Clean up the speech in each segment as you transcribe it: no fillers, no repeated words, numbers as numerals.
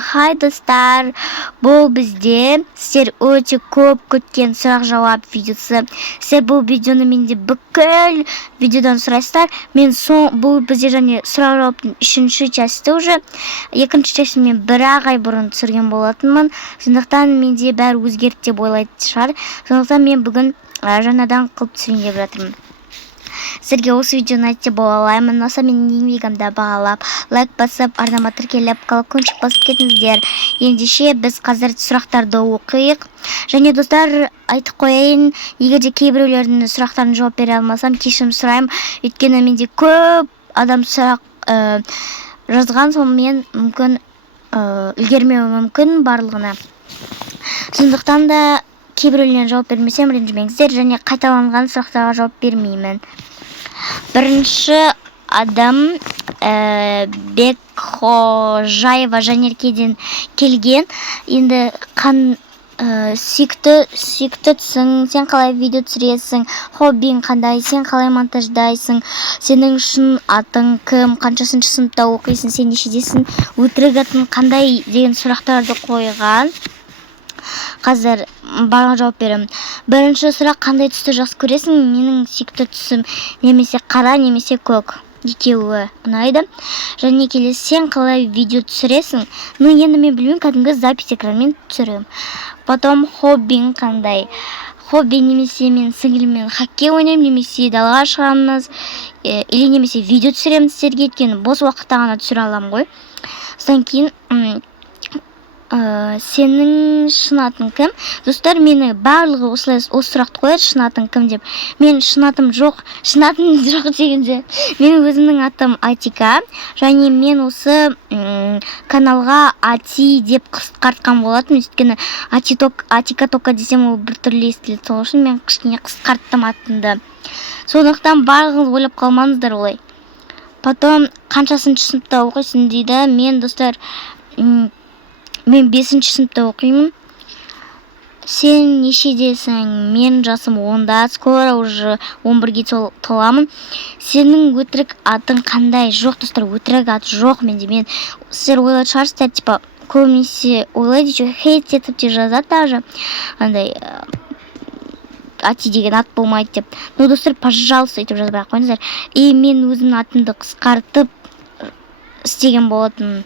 хай достар, бұл бізде сіздер өте көп күткен сұрақ жауап видеосы. Сіздер бұл видеоны менде бүкіл видеодан сұрайсыздар. Мен бұл бізде және сұрақ жауаптың үшінші часті уже. Екінші часті мен бір ай бұрын түсірген болатынмын. Сондықтан менде бәрі өзгерді деп ойлайды шығар. Сондықтан мен бүгін жаңадан қылып түсірейін деп жатырмын. Сіздерге осы видеоны айтты болалаймын. Ұнаса менің еңбегімді бағалап, лайк басып, арнама тіркеліп, колокольчик басып кетіңіздер. Ендеше біз қазір сұрақтарды оқиық. Және достар, айтып қояйын, егер де кейбіреулердің сұрақтарына жауап бере алмасам, кешірім сұраймын. Өйткені менде көп адам сұрақ жазған, сонымен мүмкін үлгермеуі мүмкін барлығына. Сондықтан да кейбіреулеріне жауап бермесем, ренжімеңіздер, және қайталанған сұрақтарға жауап бермеймін. Бірінші адам Бекхожаева Жанеркеден келген. Енді сүйіктісің, сен қалай видео түсіресің, хоббиң қандай, сен қалай монтаждайсың, сенің үшін атың кім, қаншасыншы сыныпта оқисың, сен нешедесің, өтірік атың қандай деген сұрақтарды қойған. Қазір барлығына жауап беремін. Бірінші сұрақ, қандай түсті жақсы көресің? Менің сүйікті түсім немесе қара, немесе көк. Екеуі ұнайды. Және келесі, сен қалай видео түсіресің? Енді мен білмеймін, кәдімгі запись экранмен түсірем. Потом хоббиң қандай? Хобби немесе мен сіңіліммен хоккей ойнаймын, немесе далаға шығамыз, или немесе видео түсіремін сіздерге, өйткені бос уақытта ғана түсіре аламын ғой. Содан кейін сенің шын атың кім? Достар, мені барлығы осы сұрақты қояды, шын атың кім деп. Мен шын атым жоқ дегенде. Менің өзімнің атым Атика, және мен осы каналға Ати деп қысқартқан болатын. Өйткені Атика тока десем, ол бір түрлі естіледі, сол үшін мен кішкене қысқарттым атымды. Сондықтан барлығыңыз ойлап қалмаңыздар олай. Потом қаншасыншы сыныпта оқисың дейді. Мен, достар, мен 5-ші сыныпта оқимын. Сен нешедесің? Мен жасым 10-да, скоро уже 11-ге толамын. Сенің өтірік атың қандай? Жоқ, достар, өтірік ат жоқ менде. Мен сіздер ойлайды шығарсыздар, типа, көбінесе ойлайды, хейт етіп те жазады даже. Андай Ати деген ат болмайды деп. Достар, пожалуйста, өйтіп жазбай қойыңыздар. И мен өзімнің атымды қысқартып істеген болатын.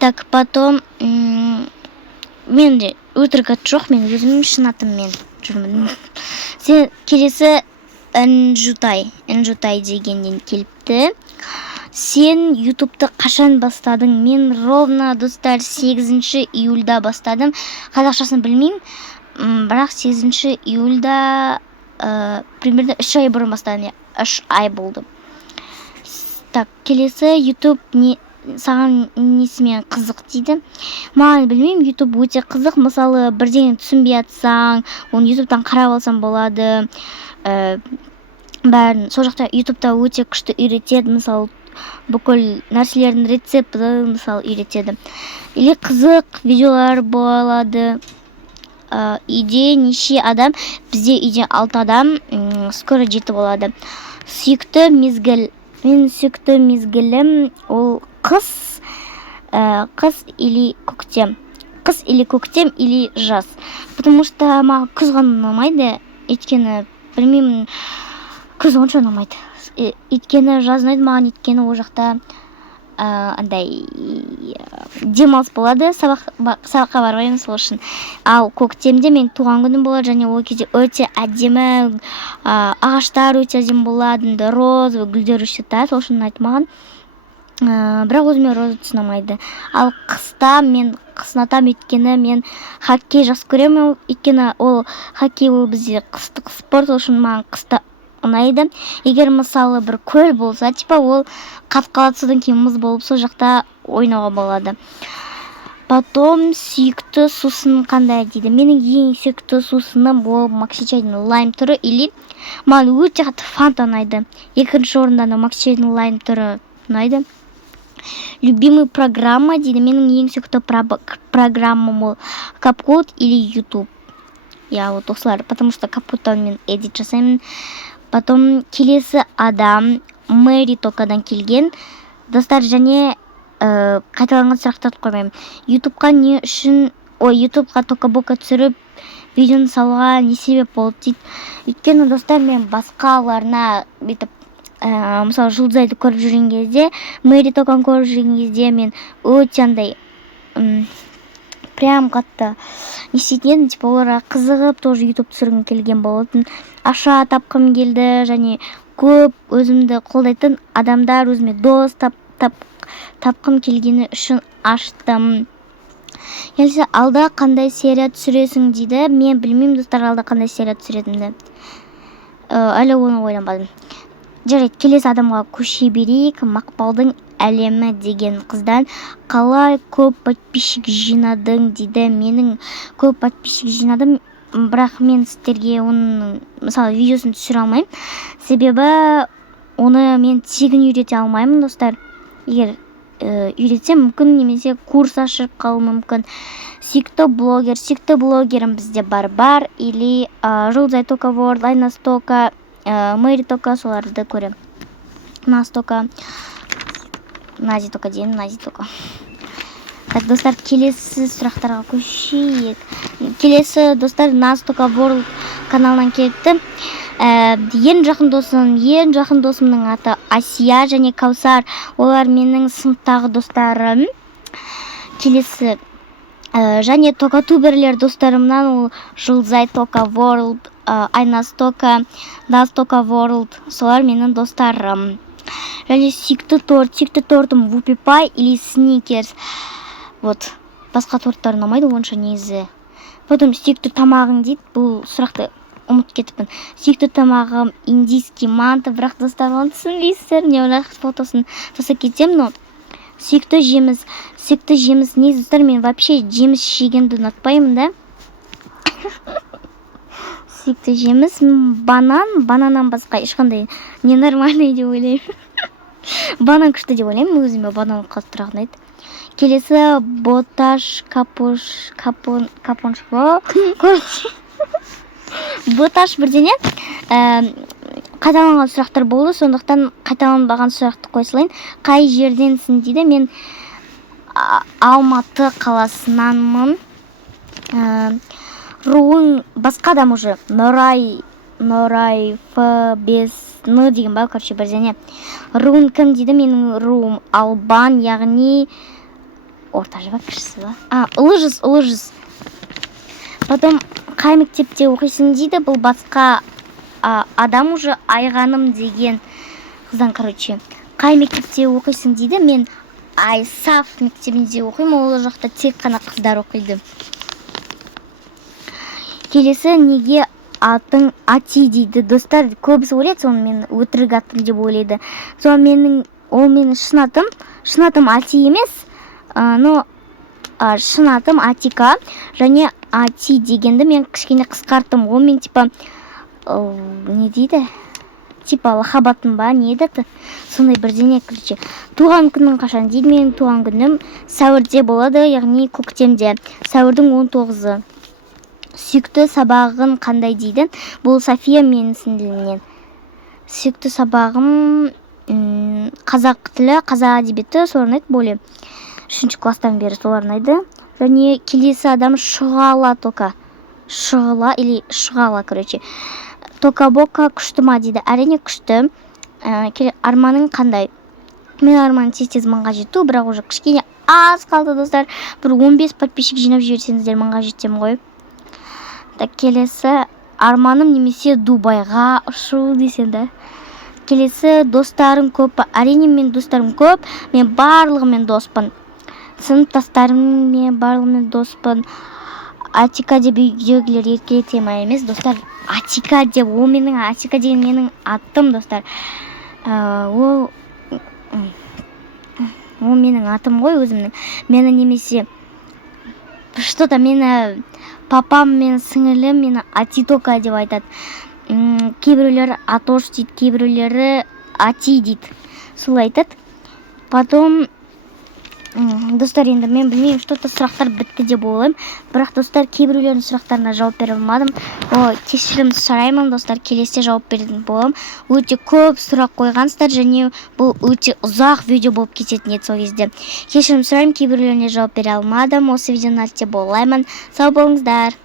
Так, потом менде өтірік ат жоқ, мен өзімнің шын атыммен жүрмін. Келесі Энжутай дегеннен келіпті. Сен ютубты қашан бастадың? Мен ровно, достар, 8 июльда бастадым. Қазақшасын білмеймін, бірақ 8 июльда примерно 3 ай бұрын бастадым. 3 ай болды. Так, келесі ютуб саған несімен қызық дейді. Маған білмеймін, YouTube өте қызық. Мысалы, бірдеңе түсінбей атсаң, оны YouTube'дан қарап алсам болады. Бәрін сол жақта YouTube'да өте күшті үйретеді. Мысалы, бүкіл нәрселердің рецепті, мысалы, үйретеді. Или қызық видеолар болады. Үйде неше адам? Бізде үйде 6 адам, скоро 7 болады. Сүйікті мезгіл. Мен сүйікті мезгілім ол қыс или көктем. Қыс или көктем или жаз. Потому что маған күз ғана ұнамайды. Өйткені білмеймін, күз онша ұнамайды. Өйткені жаз ұнайды маған, өйткені ол жақта андай демалыс болады, сабаққа бармаймын, сол үшін. Ал көктемде мен туған күнім болады, және ол кезде өте әдемі, ағаштар өте әдемі болады, роза гүлдер өшеді, сол үшін ұнайды маған. Бірақ өзіме роза ұнамайды. Ал қыста мен қысынатам, өйткені мен хоккей жақсы көремін, өйткені ол хоккей ол бізде қыстық спорт, сол үшін маған қыста ұнайды. Егер мысалы бір көл болса, типа ол қатқалады, содан кейін мұз болып сол жақта ойнауға болады. Потом сүйікті сусын қандай дейді. Менің ең сүйікті сусыным ол Макси чайдың лайм түрі, или маған өте қатты фанта ұнайды. Екінші орында Макси чайдың лайм түрі ұнайды. Любимый программа дейді. Менің ең сүйікті программам ол Капкод или YouTube. Я вот осылар, потому что Капкодтан мен эдит жасаймын. Потом келесі адам Мэри Токадан келген. Достар, және қайталанған сұрақтарды қоймаймын. ютубқа не үшін ютубқа токабока түсіріп видеоны салуға не себеп болды дейді. Өйткені достар, мен басқаларына бүйтіп мысалы Жұлдызайды көріп жүрген кезде, Мэри Токаны көріп жүрген кезде мен өте андай прям қатты не істейтін едім, типа оларға қызығып тоже ютуб түсіргім келген болатын, ақша тапқым келді, және көп өзімді қолдайтын адамдар, өзіме дос тапқым келгені үшін аштым. Келсе, алда қандай серия түсіресің дейді. Мен білмеймін достар, алда қандай серия түсіретінді. Әлі оны ойланбадым. Жарайды, келесі адамға көше берейік. Мақпалдың әлемі деген қыздан қалай көп подписчик жинадың дейді. Менің көп подписчик жинадым, бірақ мен сіздерге оның мысалы видеосын түсіре алмаймын. Себебі оны мен тегін үйрете алмаймын достар. Егер үйретсем мүмкін, немесе курс ашып қалу мүмкін. Сүйікті блогерім бізде бар, или Жұлдызай Тока World, Айнас Тока, Мэри Тока, соларды көрем. Наз Тока, Нази Тока деймін, Нази Тока. Так, достар, келесі сұрақтарға көшейік. Келесі достар Наз Тока World каналынан келіпті. Ең жақын досымның аты Асия және Каусар. Олар менің сыныптағы достарым. Келесі және токатуберлер достарымнан ол Жұлдызай Тока World, Айнас Тока, Наз Тока World. Солар менің достарым. Және сүйікті тортым Вупи Пай или Сникерс. Вот, басқа торттар ұнамайды онша негізі. Потом сүйікті тамағың дейді. Бұл сұрақты ұмыт кетіппін. Сүйікті тамағым индийский манты, бірақ достар оны түсінбейсіздер. Мен оны фотосын жасап кетсем, но сүйікті жеміс не достар, мен вообще жеміс жегенді ұнатпаймын да. Сүйікті жеміс бананнан басқа ешқандай ненормальный деп ойлаймын. Банан күшті деп ойлаймын, өзіме банан қатты ұнайды. Келесі Боташ Капоншро. Боташ бірдене қайталанған сұрақтар болды, сондықтан қайталанбаған сұрақты қойсылайын. Қай жерденсің дейді. Мен Алматы қаласынанмын. Руың басқа адам уже Норай Ф5 деген ба, короче, бірдене. Руың кім дейді. Менің руым Албан, яғни ортажы ба, кішісі ба? Ұлы жүз. Потом қай мектепте оқисың дейді. Бұл басқа адам уже Айғаным деген қыздан, короче. Қай мектепте оқисың дейді. Мен Айсаф мектебінде оқимын. Ол жақта тек қана қыздар оқиды. Келесі неге атың Ати дейді. Достар, көбісі ойлайды, соны мен өтірік атым деп ойлайды. Ол менің шын атым Ати емес, но шын атым Атика, және Ати дегенді мен кішкене қысқарттым. Ол мен типа не дейді? Типа лахабатым ба, не еді? Сондай бірдене, короче. Туған күнің қашан дейді. Менің туған күнім сәуірде болады, яғни көктемде. Сәуірдің 19-ы. Сүйікті сабағын қандай дейді. Бұл София менің сіңлімнен. Сүйікті сабағым қазақ тілі, қазақ әдебиеті, соларнайды более. 3-ші класстан бері соларнайды. Және келесі адам Шұғала Тока. Шұғала, короче. Тока-бока күшті ма дейді. Әрине күшті. Арманың қандай? Мен арманың тез мыңға жету, бірақ уже кішкене аз қалды достар. Бір 15 подписчик жинап жіберсеңіздер мыңға жетсем ғой. Так, келесі арманым немесе Дубайға ұшу десен да. Келесі достарым көп. Әрине мен достарым көп. Мен барлығымен доспын. Сыныптастарым мен барлығымен доспын. Атика деп үйдегілер еркелете ма емес, достар. Атика деп, Атика деген менің аттым, достар. Ол менің атым ғой өзімнің. Мені немесе что-то мені папам мен сіңілім мені Атитока деп айтады. Кейбіреулер Атош дейді, кейбіреулері Ати дейді. Сол айтады. Потом Достар, енді мен білмеймін, что-то сұрақтар бітті деп ойлаймын. Бірақ достар, кейбіреулердің сұрақтарына жауап бере алмадым. Кешірім сұраймын, достар, келесіде жауап беретін боламын. Өте көп сұрақ қойғансыздар, және бұл өте ұзақ видео болып кететін еді сол кезде. Кешірім сұраймын, кейбіреулеріне жауап бере алмадым. Осы видеоны әлде болаймын. Сау болыңыздар.